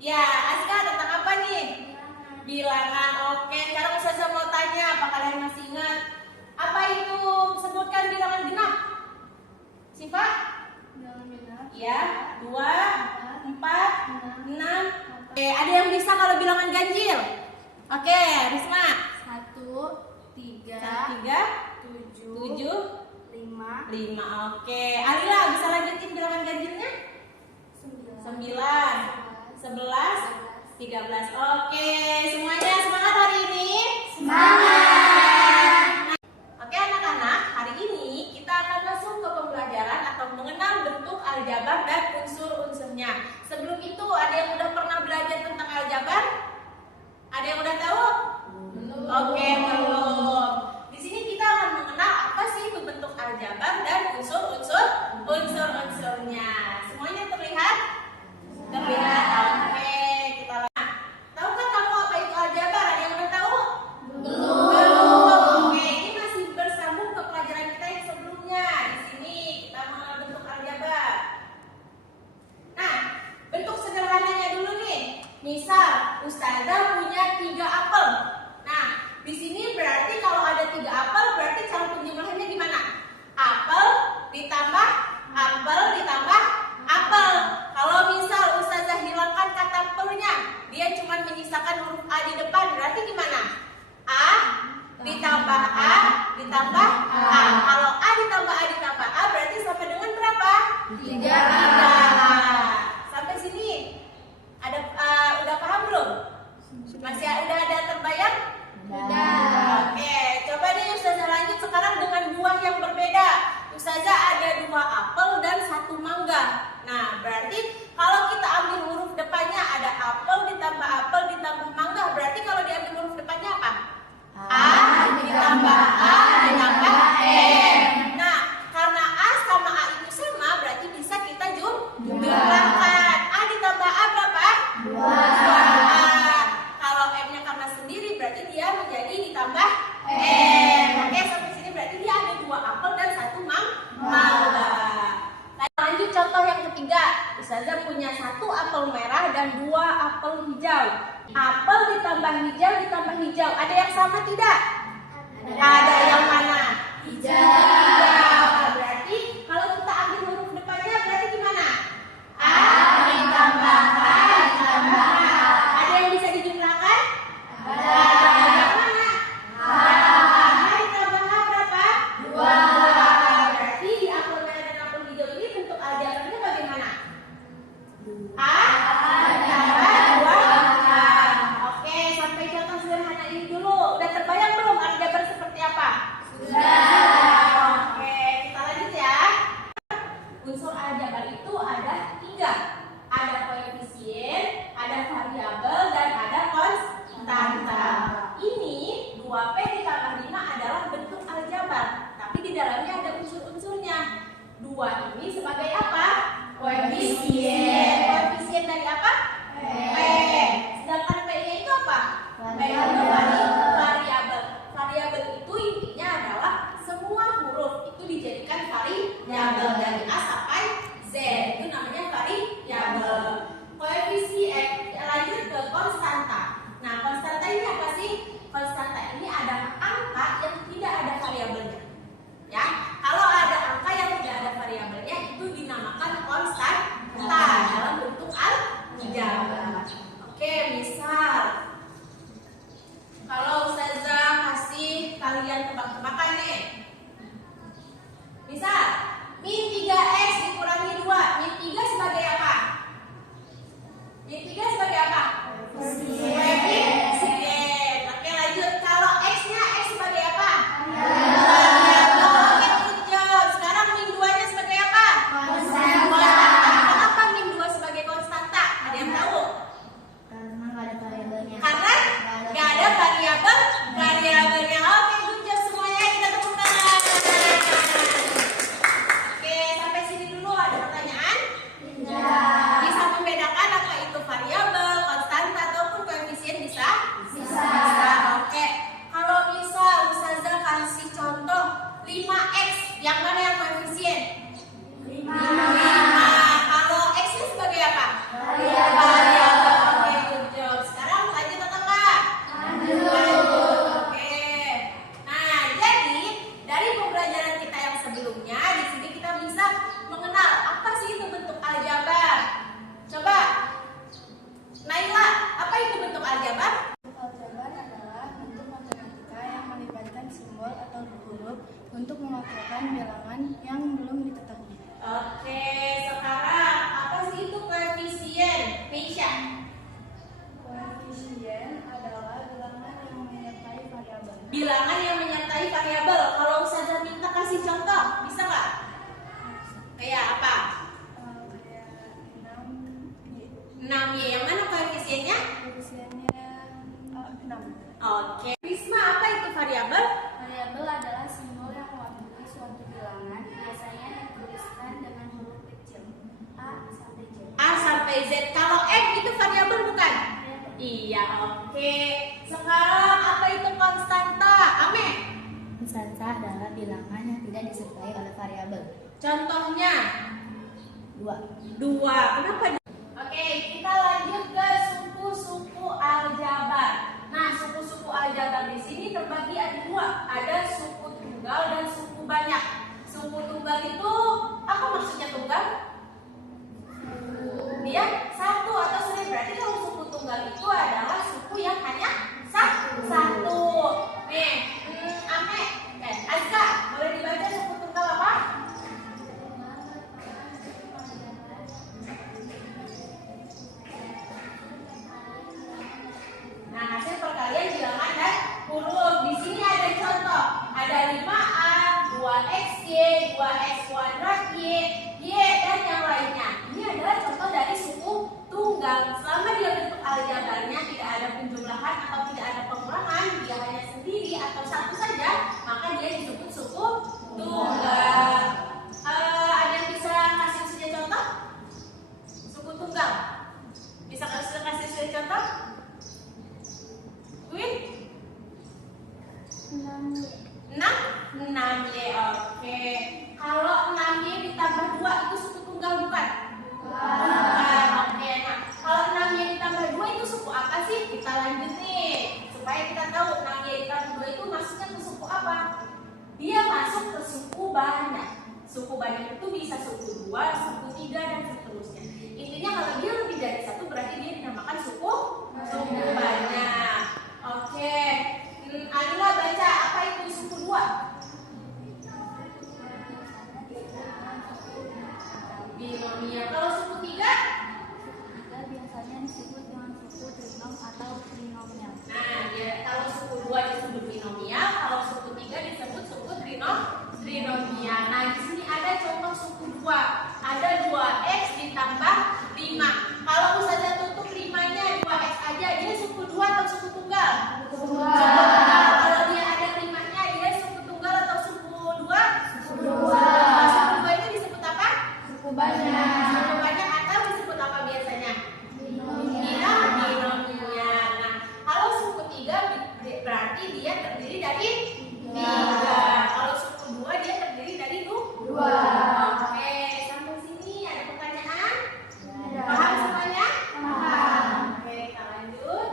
Ya, Aska tentang apa nih? Bilangan. Oke, sekarang Ustazah mau tanya, apa kalian masih ingat? Apa itu? Sebutkan bilangan genap. Siva? Bilangan genap. Ya, 2, 4, 6. Oke, ada yang bisa kalau bilangan ganjil? Oke, Risma. 1, 3, 3, 7, 7, 5, 5. Oke, Alila bisa lanjutin bilangan ganjilnya? 9, 11, 13. Oke, semuanya semangat hari ini? Semangat! Oke anak-anak, hari ini kita akan masuk ke pembelajaran atau mengenal bentuk aljabar dan unsur-unsurnya. Sebelum itu, ada yang udah pernah belajar tentang aljabar? Ada yang udah tahu? Belum. Oke, belum. Di sini kita akan mengenal apa sih itu bentuk aljabar dan unsur-unsurnya. Semuanya terlihat? Terlihat. Oke, kita lihat. Tahukah kamu apa itu aljabar? Ada yang udah tahu? Belum. Oke, ini masih bersambung ke pelajaran kita yang sebelumnya. Di sini kita mengenal bentuk aljabar. Nah, bentuk sederhananya dulu nih. Misal, Ustazah punya 3 apel. Nah, di sini berarti kalau ada 3 apel, berarti cara penjumlahannya gimana? Apel ditambah apel ditambah apel. Kalau misal Ustazah hilangkan kata pelnya, dia cuma menyisakan huruf A di depan, berarti gimana? A ditambah A ditambah A. Kalau A ditambah A ditambah A berarti sama dengan berapa? 3. Sampai sini ada udah paham belum? Masih ada terbayang? Oke, coba nih Ustazah lanjut sekarang dengan buah yang berbeda. Ustazah ada 2 apel dan 1 mangga. Nah, berarti kalau kita ambil huruf depannya ada apel ditambah mangga. Berarti kalau diambil huruf depannya apa? A ditambah A ditambah M. Nah, karena A sama A itu sama, berarti bisa kita jumlahkan. A ditambah A berapa? 2A. Kalau M-nya karena sendiri, berarti dia menjadi ditambah M. Oke, sampai sini berarti dia ada 2 apel dan 1 mangga. Lanjut contoh yang ketiga. Ustazah punya 1 apel merah dan 2 apel hijau. Apel ditambah hijau. Ada yang sama tidak? Ada yang mana? Hijau. Berarti kalau kita ambil huruf depannya berarti gimana? A ditambah A ditambah A. Ada yang bisa dijumlahkan? Ada. Yang mana? A ditambah A berapa? 2. Berarti di apel merah dan apel hijau ini bentuk aljabarnya bagaimana? A ditambah 2A. Oke, sampai contoh sederhana ini dulu. Udah terbayang belum aljabar seperti apa? Sudah. Oke. Risma, apa itu variabel? Variabel adalah simbol yang mewakili suatu bilangan, biasanya dituliskan dengan huruf kecil A sampai Z. A sampai Z. Kalau X itu variabel bukan? Iya, oke. Sekarang apa itu konstanta? Ame? Konstanta adalah bilangan yang tidak disertai oleh variabel. Contohnya? 2. Kenapa? Oke, kita lanjut ke suku-suku aljabar. Nah, suku-suku aljabar di sini terbagi ada 2. Ada suku tunggal dan suku banyak. Suku tunggal itu apa maksudnya tunggal? Dia satu atau sering. Berarti kalau suku tunggal itu adalah suku yang hanya satu. Nih, Ame, Azka, boleh dibaca suku tunggal apa? Nah, hasil perkalian bilangan dan huruf. Di sini ada contoh. Ada 5A, 2XY, 2X kuadrat Y, Y, dan yang lainnya. Ini adalah contoh dari suku tunggal. Selama dia bentuk aljabarnya tidak ada penjumlahan atau tidak ada pengurangan, dia hanya sendiri atau satu saja, maka dia disebut suku tunggal. Ada yang bisa kasih saja contoh? Suku tunggal. Bisa kasih saja contoh? Win? 6Y, oke. Kalau 6Y ditambah 2 itu suku tunggal bukan? Bukan, oke. Nah, kalau 6Y ditambah 2 itu suku apa sih? Kita lanjut nih, supaya kita tahu 6Y ditambah 2 itu masuknya ke suku apa? Dia masuk ke suku banyak. Suku banyak itu bisa suku 2, suku 3, dan seterusnya. Intinya kalau dia lebih dari 1 berarti dia dinamakan suku banyak. Oke, Alila baca apa itu suku 2? Binomial. Kalau suku 3? Biasanya disebut dengan suku trinom atau trinomial. Nah, kalau suku 2 disebut binomial, kalau suku 3 disebut suku trinomial. Nah, di sini ada contoh suku 2. Ada 2X ditambah 5. Kalau Ustazah tutup 5-nya 2X aja, dia suku 2 atau suku tunggal? Suku tunggal. Kalau dia ada 5-nya, dia suku tunggal atau suku 2? Suku 2. Suku 2 itu disebut apa? Suku banyak. Suku banyak atau disebut apa biasanya? Binomial. Nah, kalau suku 3 berarti dia terdiri dari 3. Kalau suku 2 dia terdiri dari 2. Oke, sampai sini ada pertanyaan? Paham semuanya? Paham. Oke, kita lanjut.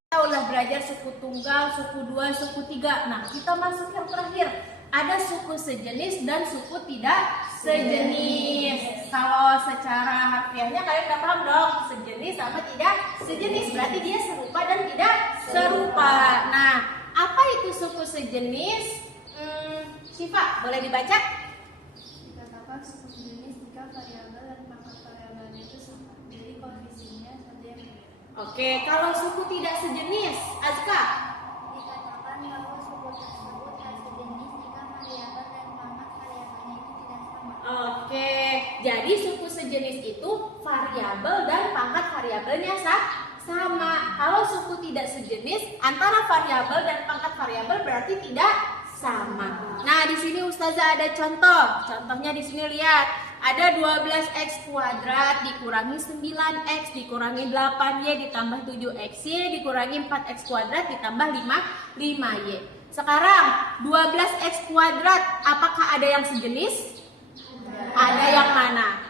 Kita udah belajar suku tunggal, suku 2, suku 3. Nah, kita masuk yang terakhir. Ada suku sejenis dan suku tidak sejenis. Kalau secara harfiahnya kalian udah paham dong, sejenis sama tidak sejenis. Berarti dia serupa dan tidak serupa. Nah, apa itu suku sejenis? Syifa, boleh dibaca? Dikatakan suku sejenis jika variabel dan pangkat variabelnya itu sama. Jadi kondisinya saja yang berbeda. Oke, kalau suku tidak sejenis, Azka? Dikatakan bahwa suku tersebut tak sejenis jika variabel dan pangkat variabelnya itu tidak sama. Oke, jadi suku sejenis itu variabel dan pangkat variabelnya sama. Kalau suku tidak sejenis, antara variabel dan pangkat variabel berarti tidak sama. Nah, di sini Ustazah ada contoh. Contohnya di sini lihat. Ada 12x kuadrat dikurangi 9x dikurangi 8y ditambah 7xy dikurangi 4x kuadrat ditambah 5y. Sekarang 12x kuadrat apakah ada yang sejenis? Ada yang mana?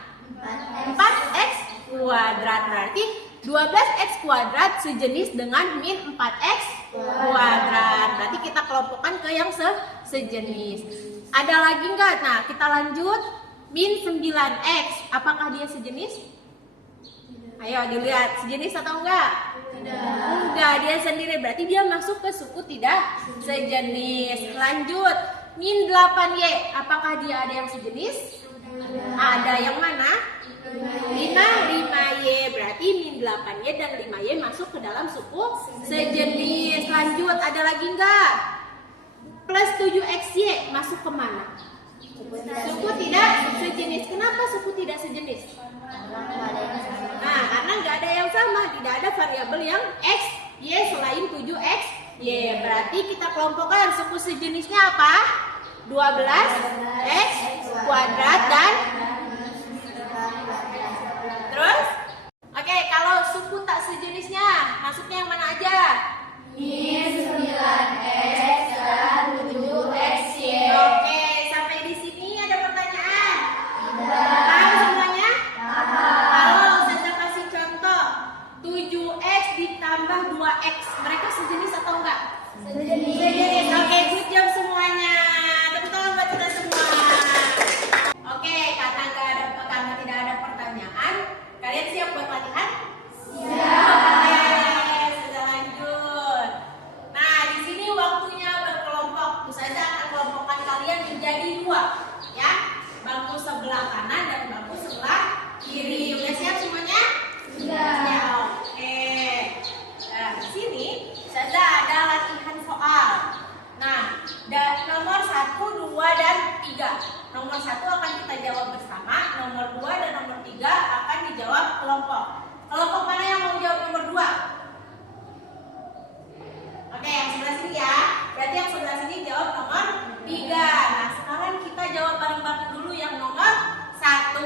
4x kuadrat. Berarti 12x kuadrat sejenis dengan min 4x kuadrat. Berarti kita kelompokkan ke yang sejenis. Ada lagi enggak? Nah, kita lanjut. Min 9x, apakah dia sejenis? Ayo dilihat, sejenis atau enggak? Enggak, dia sendiri. Berarti dia masuk ke suku tidak sejenis. Lanjut, min 8y, apakah dia ada yang sejenis? Ada yang mana? 5y, berarti min 8y dan 5y masuk ke dalam suku sejenis. Lanjut, ada lagi enggak? Plus 7xy masuk ke mana? Suku tidak sejenis. Kenapa suku tidak sejenis? Nah, karena nggak ada yang sama, tidak ada variabel yang x, y, selain 7x Y. Berarti kita kelompokkan suku sejenisnya apa? 12x kuadrat dan terus? Oke, kalau suku tak sejenisnya masuknya yang mana aja? Min 9x dan 7xy. Oke, sampai di sini ada pertanyaan? Paham semuanya? Kalau saya kasih contoh 7x ditambah 2x, mereka sejenis atau enggak? Sejenis. Oke, good job semuanya. Tepuk tangan buat kita semua. Oke, karena tidak ada pertanyaan, kalian siap buat latihan? Oke, sudah lanjut. Nah, di sini waktunya berkelompok. Ustazah akan kelompokkan kalian menjadi 2, ya. Bangku sebelah kanan dan bangku sebelah kiri. Udah siap semuanya? Ya, oke. Nah, di sini Ustazah ada latihan soal. Nah, nomor 1, 2, dan 3. Nomor 1 akan kita jawab bersama, nomor 2 dan nomor 3 akan dijawab kelompok. Kelompok mana yang mau jawab nomor 2? Oke, yang sebelah sini ya. Berarti yang sebelah sini jawab nomor 3. Nah, sekarang kita jawab bareng-bareng dulu yang nomor 1.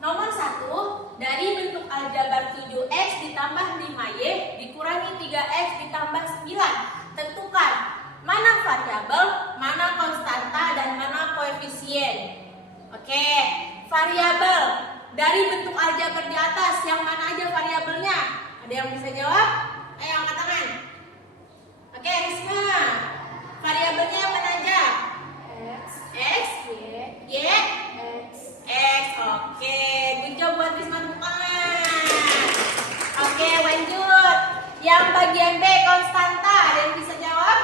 Nomor 1, dari bentuk aljabar 7x ditambah 5y dikurangi 3x ditambah 9. Tentukan mana variabel, mana konstanta, dan mana koefisien. Oke, variabel dari bentuk aljabar di atas, yang mana aja variabelnya? Ada yang bisa jawab? Ayo angkat tangan. Oke, Risma. Variabelnya yang mana aja? X, Y, X. Oke, good job buat Risma, tepuk tangan. Oke, lanjut. Yang bagian B, konstanta. Ada yang bisa jawab?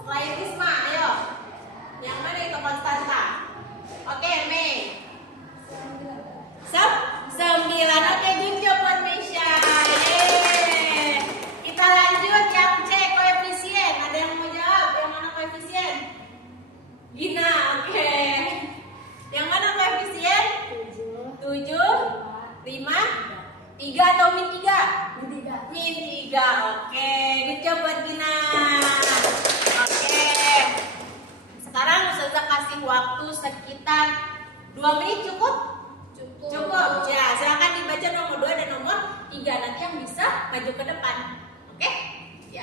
Selain Risma, ayo. Yang mana itu konstanta? Oke, Mei. 9. Oke, good job buat Meisha. Yeay. Kita lanjut yang C, koefisien. Ada yang mau jawab? Yang mana koefisien? Gina, oke. Yang mana koefisien? 7, 5, 3 atau min 3? Min 3, oke. Good job buat Gina. Oke. Sekarang Ustazah kasih waktu sekitar 2 menit, cukup? Cukup. Ya, silakan dibaca nomor 2 dan nomor 3. Nanti yang bisa maju ke depan. Oke? Ya.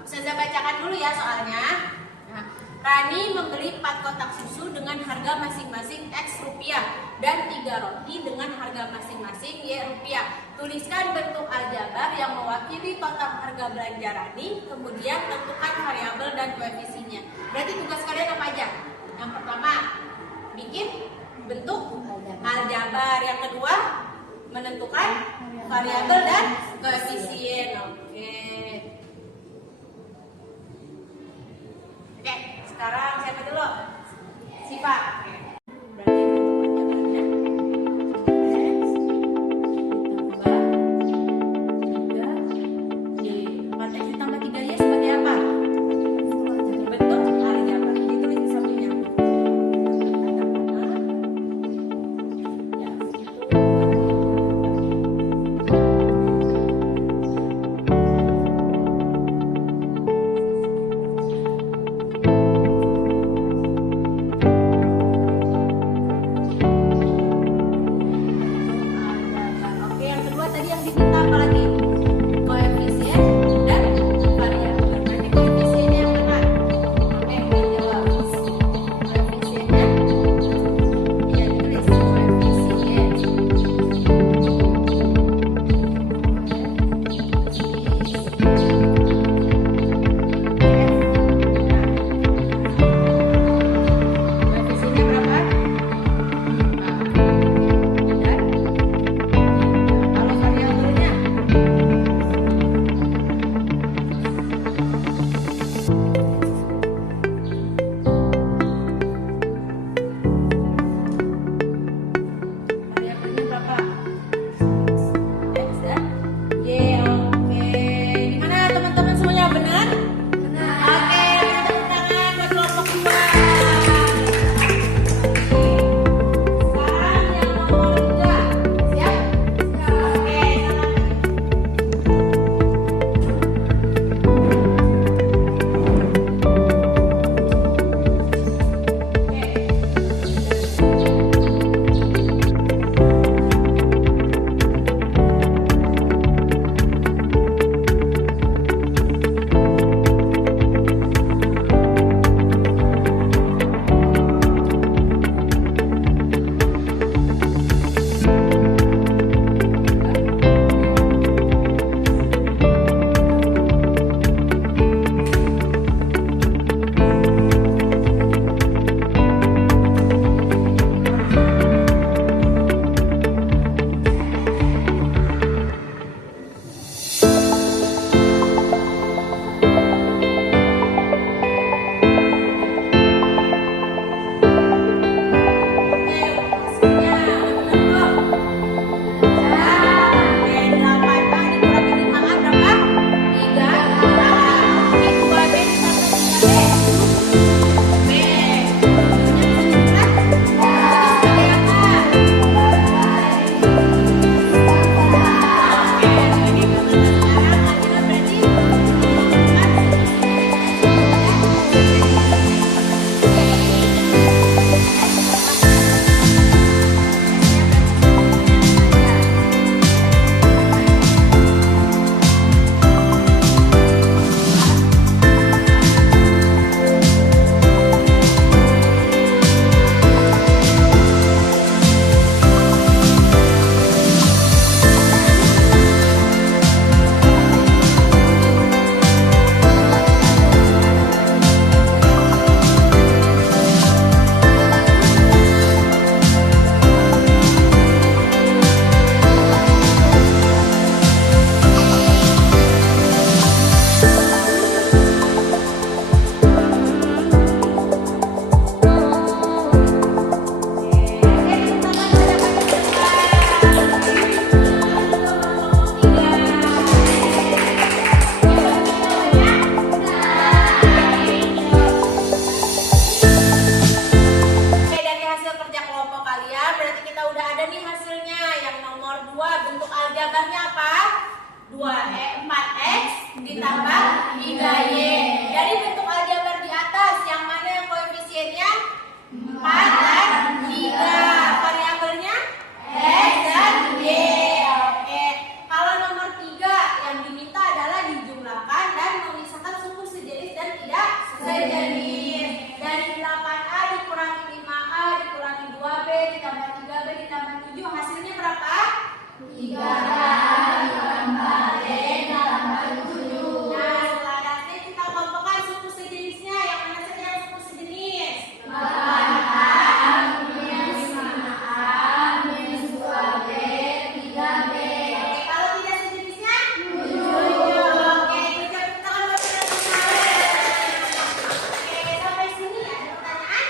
Ustazah bacakan dulu ya soalnya. Nah, Rani membeli 4 kotak susu dengan harga masing-masing X rupiah dan 3 roti dengan harga masing-masing Y rupiah. Tuliskan bentuk aljabar yang mewakili total harga belanja Rani, kemudian tentukan variabel dan koefisiennya. Berarti tugas kalian apa aja? Yang pertama, bikin bentuk aljabar. Yang kedua, menentukan variabel dan koefisien. Oke, sekarang siapa dulu? Siva. Berarti bentuk aljabar. 4x ditambah 3y sebagai apa? Bentuk aljabar. Ditulis 4x ditambah 3y. Dari bentuk aljabar di atas, yang mana yang koefisiennya 4 dan 3, variabelnya x dan y. Oke, kalau nomor 3 yang diminta adalah dijumlahkan dan memisahkan suku sejenis dan tidak sejenis. Dari 8a dikurangi 5a dikurangi 2b ditambah 3b ditambah 7, hasilnya berapa? 3a ditambah b ditambah 7. Nah, selanjutnya kita kelompokkan suku sejenisnya. Yang mana saja yang suku sejenis? 8a minus 5a minus 2b 3b. Oke, kalau tidak sejenisnya 7. Oke, kita tangan buat kita semua. Oke, sampai sini ada pertanyaan?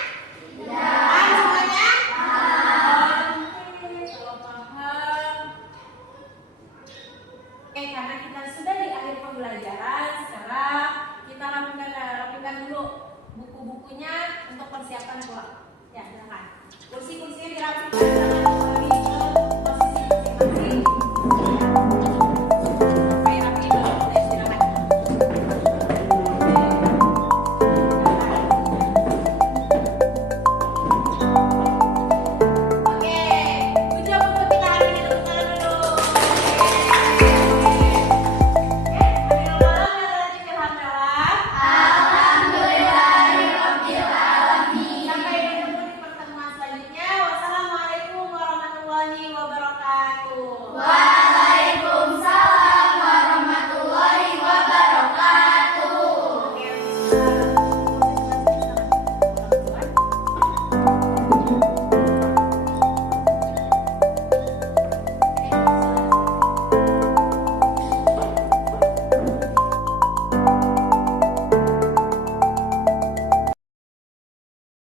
Paham semuanya? Kalau paham. Oke, karena kita sudah di akhir pembelajaran, sekarang kita rapikan dulu buku-bukunya untuk persiapan pulang. Ya, silakan. Kursi-kursinya dirapikan.